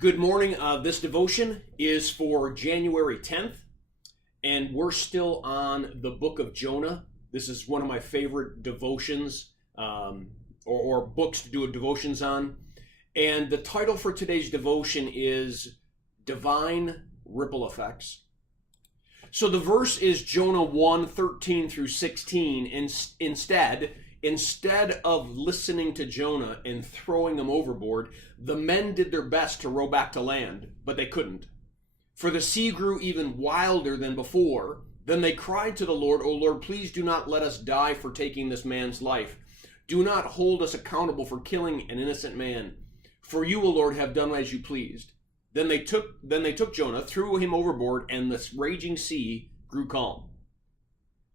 Good morning. This devotion is for January 10th, and we're still on the book of Jonah. This is one of my favorite devotions or books to do devotions on. And the title for today's devotion is Divine Ripple Effects. So the verse is Jonah 1:13 through 16. Instead of listening to Jonah and throwing him overboard, the men did their best to row back to land, but they couldn't. For the sea grew even wilder than before. Then they cried to the Lord, "O Lord, please do not let us die for taking this man's life. Do not hold us accountable for killing an innocent man. For you, O Lord, have done as you pleased." Then they took Jonah, threw him overboard, and the raging sea grew calm.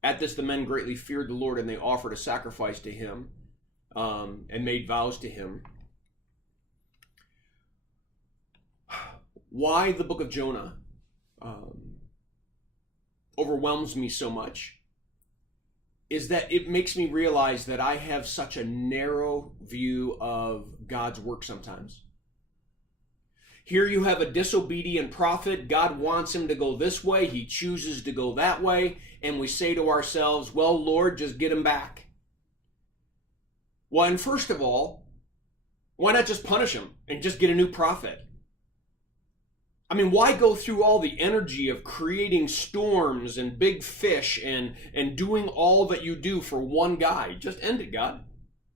At this, the men greatly feared the Lord, and they offered a sacrifice to him and made vows to him. Why the book of Jonah overwhelms me so much is that it makes me realize that I have such a narrow view of God's work sometimes. Here you have a disobedient prophet. God wants him to go this way. He chooses to go that way. And we say to ourselves, well, Lord, just get him back. Well, and first of all, why not just punish him and just get a new prophet? I mean, why go through all the energy of creating storms and big fish and doing all that you do for one guy? Just end it, God,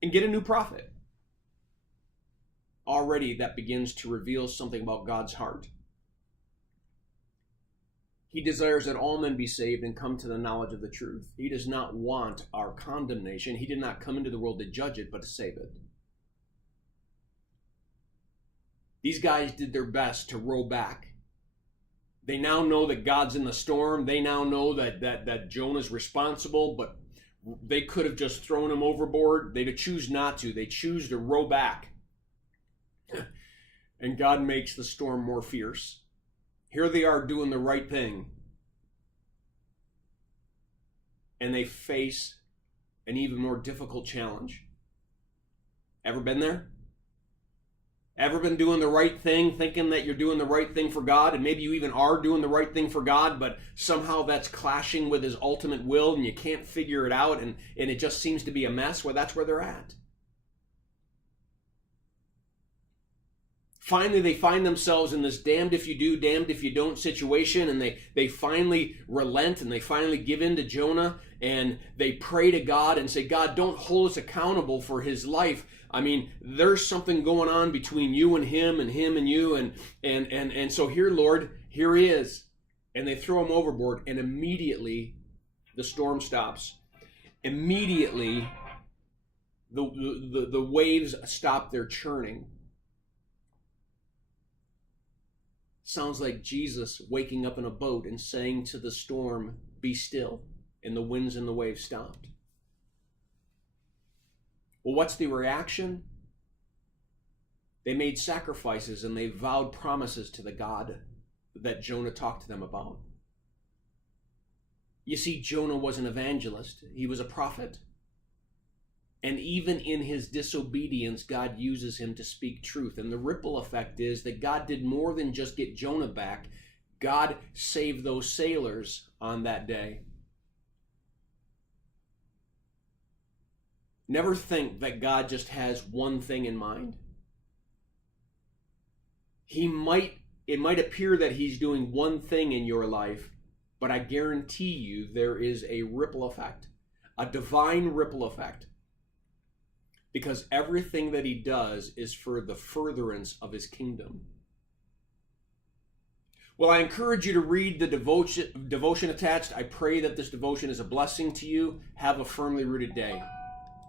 and get a new prophet. Already that begins to reveal something about God's heart. He desires that all men be saved and come to the knowledge of the truth. He does not want our condemnation. He did not come into the world to judge it, but to save it. These guys did their best to row back. They now know that God's in the storm. They now know that Jonah's responsible, but they could have just thrown him overboard. They choose not to. They choose to row back. And God makes the storm more fierce. Here they are doing the right thing. And they face an even more difficult challenge. Ever been there? Ever been doing the right thing, thinking that you're doing the right thing for God, and maybe you even are doing the right thing for God, but somehow that's clashing with his ultimate will and you can't figure it out and it just seems to be a mess? Well, that's where they're at. Finally, they find themselves in this damned if you do, damned if you don't situation, and they finally relent and they finally give in to Jonah, and they pray to God and say, God, don't hold us accountable for his life. I mean, there's something going on between you and him and you, and so here, Lord, here he is. And they throw him overboard, and immediately the storm stops. Immediately, the waves stop their churning. Sounds like Jesus waking up in a boat and saying to the storm, be still, and the winds and the waves stopped. Well, what's the reaction? They made sacrifices and they vowed promises to the God that Jonah talked to them about. You see, Jonah was an evangelist. He was a prophet. And even in his disobedience, God uses him to speak truth. And the ripple effect is that God did more than just get Jonah back. God saved those sailors on that day. Never think that God just has one thing in mind. It might appear that he's doing one thing in your life, but I guarantee you there is a ripple effect, a divine ripple effect. Because everything that he does is for the furtherance of his kingdom. Well, I encourage you to read the devotion attached. I pray that this devotion is a blessing to you. Have a firmly rooted day.